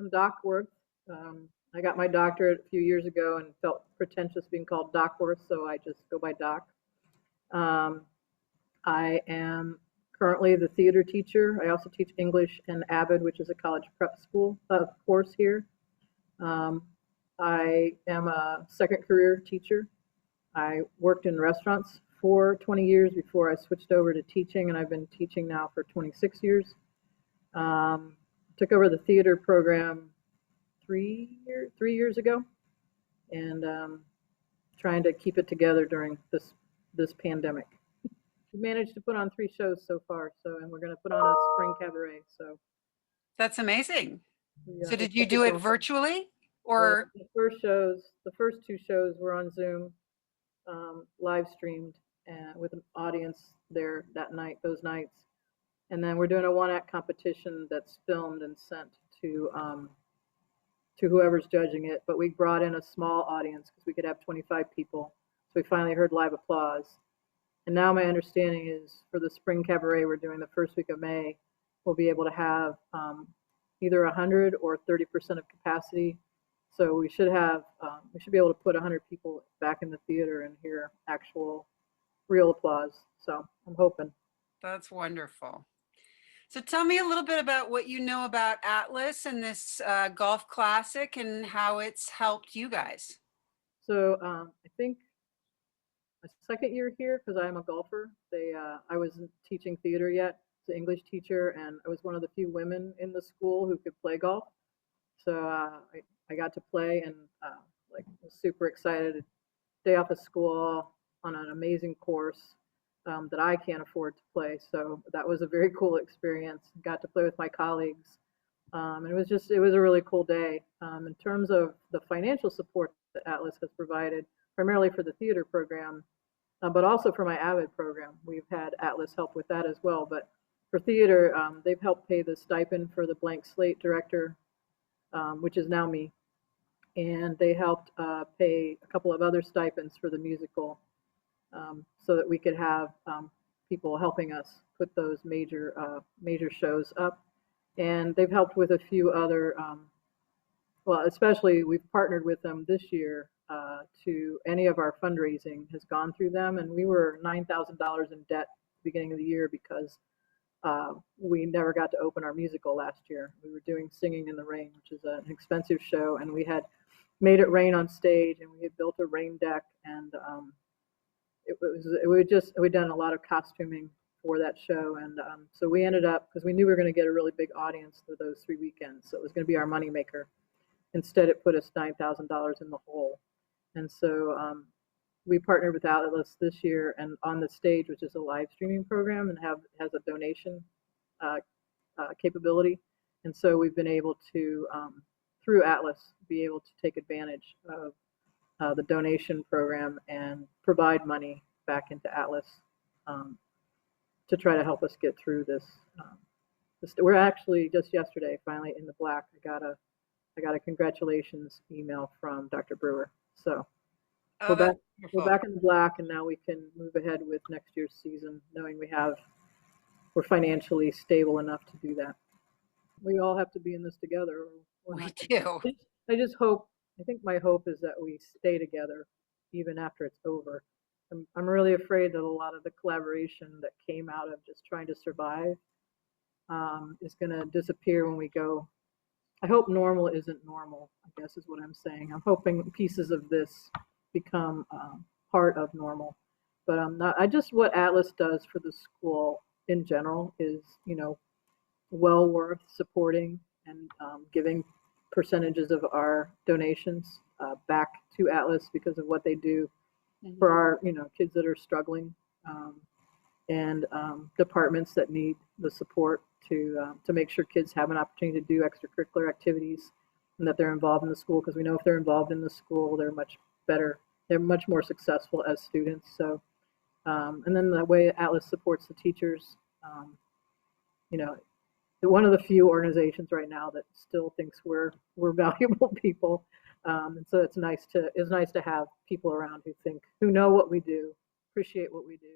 some doc work. I got my doctorate a few years ago and felt pretentious being called Docworth, so I just go by Doc. Um, I am currently the theater teacher. I also teach English and AVID, which is a college prep school course here. I am a second career teacher. I worked in restaurants for 20 years before I switched over to teaching, and I've been teaching now for 26 years. Took over the theater program 3 years ago, and trying to keep it together during this pandemic. We managed to put on 3 shows so far, and we're going to put on a spring cabaret. So that's amazing. So did it's you do it virtually, or the first 2 shows were on Zoom, live streamed, and with an audience there those nights. And then we're doing a one-act competition that's filmed and sent to whoever's judging it. But we brought in a small audience because we could have 25 people. So we finally heard live applause. And now my understanding is for the spring cabaret we're doing the first week of May, we'll be able to have either 100 or 30% of capacity. So we should be able to put 100 people back in the theater and hear actual real applause. So I'm hoping. That's wonderful. So tell me a little bit about what you know about Atlas and this golf classic and how it's helped you guys. So I think my second year here, because I'm a golfer, I wasn't teaching theater yet. As an English teacher, and I was one of the few women in the school who could play golf. So I got to play and was super excited. Day off of school on an amazing course that I can't afford to play. So that was a very cool experience. Got to play with my colleagues. And it was a really cool day. In terms of the financial support that Atlas has provided, primarily for the theater program, but also for my AVID program. We've had Atlas help with that as well. But for theater, they've helped pay the stipend for the blank slate director, which is now me. And they helped pay a couple of other stipends for the musical, so that we could have people helping us put those major shows up. And they've helped with a few other, especially we've partnered with them this year to any of our fundraising has gone through them. And we were $9,000 in debt at the beginning of the year because we never got to open our musical last year. We were doing Singing in the Rain, which is an expensive show, and we had made it rain on stage, and we had built a rain deck, and we'd done a lot of costuming for that show, and so we ended up, because we knew we were going to get a really big audience for those 3 weekends, so it was going to be our moneymaker. Instead, it put us $9,000 in the hole, and so we partnered with Atlas this year, and on the stage, which is a live streaming program, and has a donation capability, and so we've been able to, through Atlas, be able to take advantage of the donation program and provide money back into Atlas to try to help us get through this. We're actually just yesterday finally in the black. I got a congratulations email from Dr. Brewer. So we're back in the black, and now we can move ahead with next year's season, knowing we're financially stable enough to do that. We all have to be in this together. We do. I think my hope is that we stay together even after it's over. I'm really afraid that a lot of the collaboration that came out of just trying to survive is going to disappear when we go. I hope normal isn't normal, I guess is what I'm saying. I'm hoping pieces of this become part of normal. But what Atlas does for the school in general is, well worth supporting and giving percentages of our donations back to Atlas because of what they do for our kids that are struggling, and departments that need the support to make sure kids have an opportunity to do extracurricular activities and that they're involved in the school, because we know if they're involved in the school, they're much better, they're much more successful as students. So and then the way Atlas supports the teachers, one of the few organizations right now that still thinks we're valuable people, and so it's nice to have people around who know what we do, appreciate what we do.